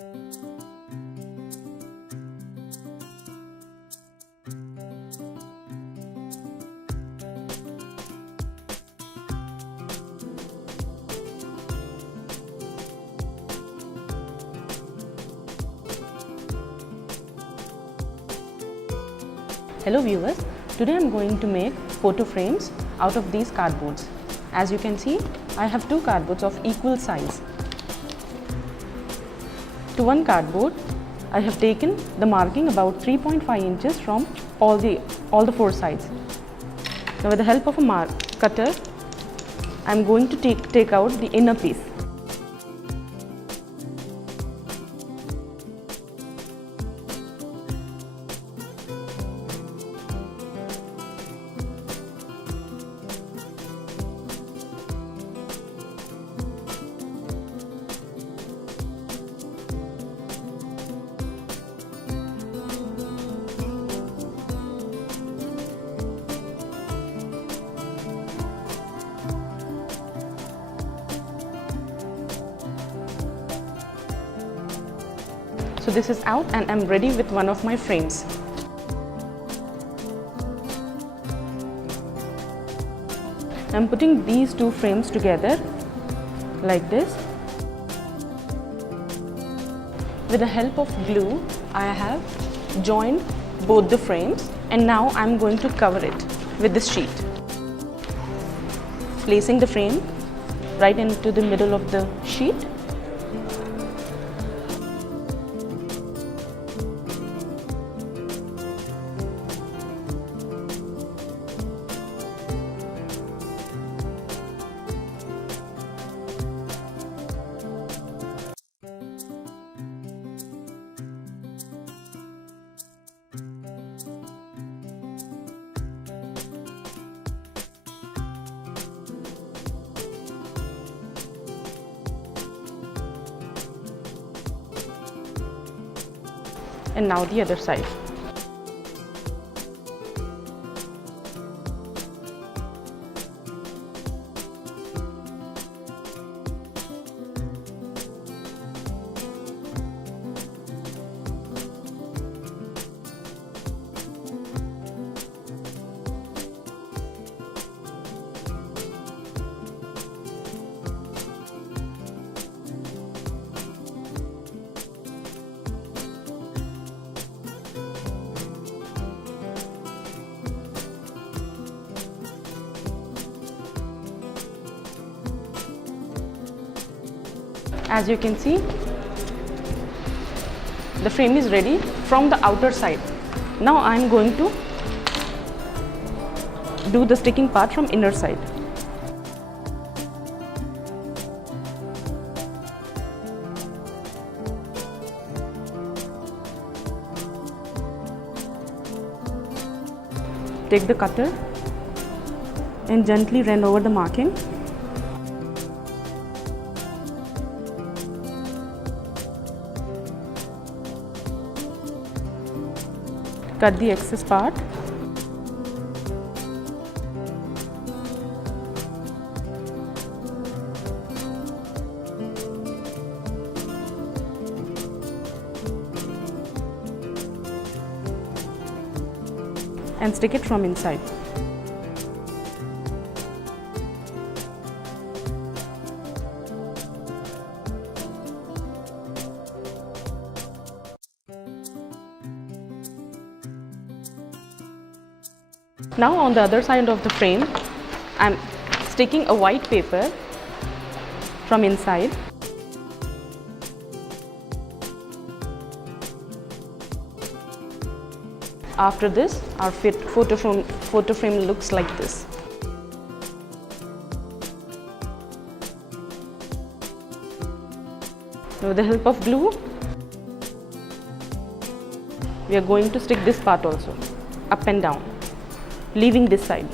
Hello viewers, today I am going to make photo frames out of these cardboards. As you can see, I have two cardboards of equal size. To one cardboard, I have taken the marking about 3.5 inches from all the four sides. Now with the help of a cutter, I am going to take out the inner piece. So this is out and I'm ready with one of my frames. I'm putting these two frames together like this. With the help of glue, I have joined both the frames and now I'm going to cover it with this sheet. Placing the frame right into the middle of the sheet. And now the other side. As you can see, the frame is ready from the outer side. Now I am going to do the sticking part from inner side. Take the cutter and gently run over the marking. Cut the excess part. And stick it from inside. Now on the other side of the frame, I'm sticking a white paper from inside. After this, our photo frame looks like this. With the help of glue, we are going to stick this part also, up and down, leaving this side.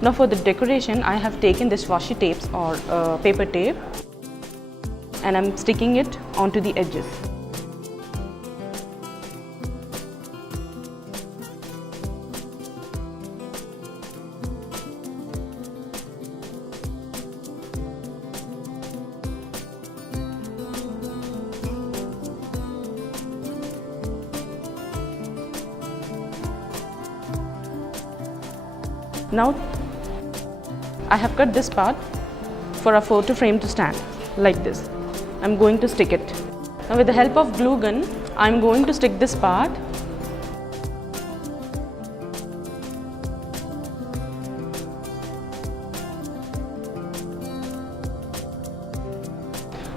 Now for the decoration, I have taken this washi tapes or paper tape and I'm sticking it onto the edges. Now I have cut this part for a photo frame to stand like this. I'm going to stick it. Now with the help of glue gun, I'm going to stick this part.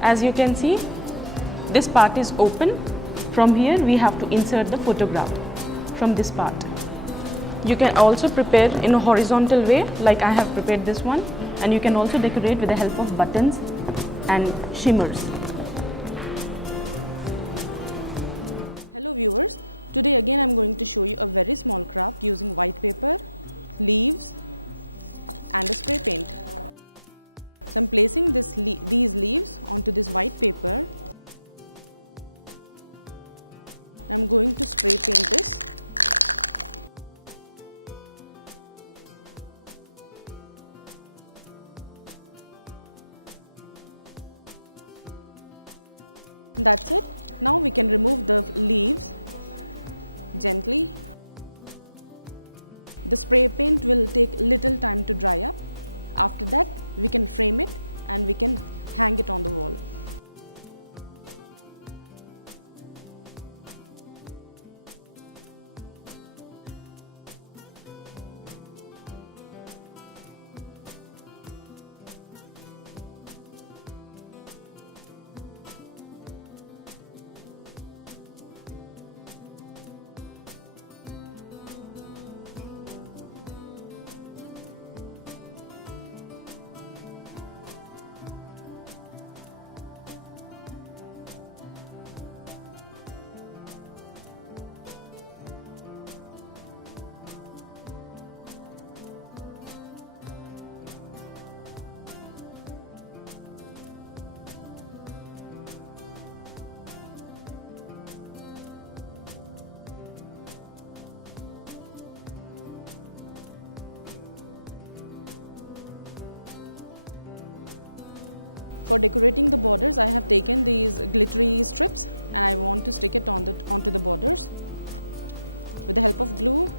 As you can see, this part is open. From here we have to insert the photograph from this part. You can also prepare in a horizontal way like I have prepared this one, and you can also decorate with the help of buttons and shimmers. Hello viewers, today again I'm going to show you a very small craft using white paper, leaves and a spray paint. So I'm placing these leaves onto this white paper. I'm going to spray paint this. That's it. Now we can remove the leaves gently. The spray paint will take little time to dry up. After that, we can frame it and we can hang it on the wall. For decorating the borders, I have taken these glittery strips and I want to stick it onto the borders with the help of glue.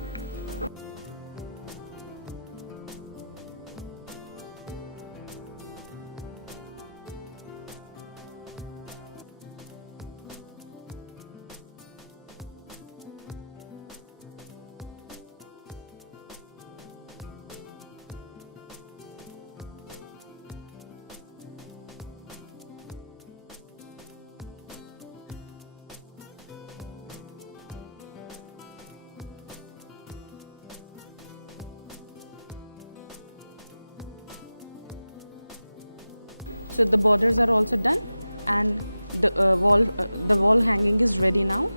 So the borders are also done and the wall hanging is ready now.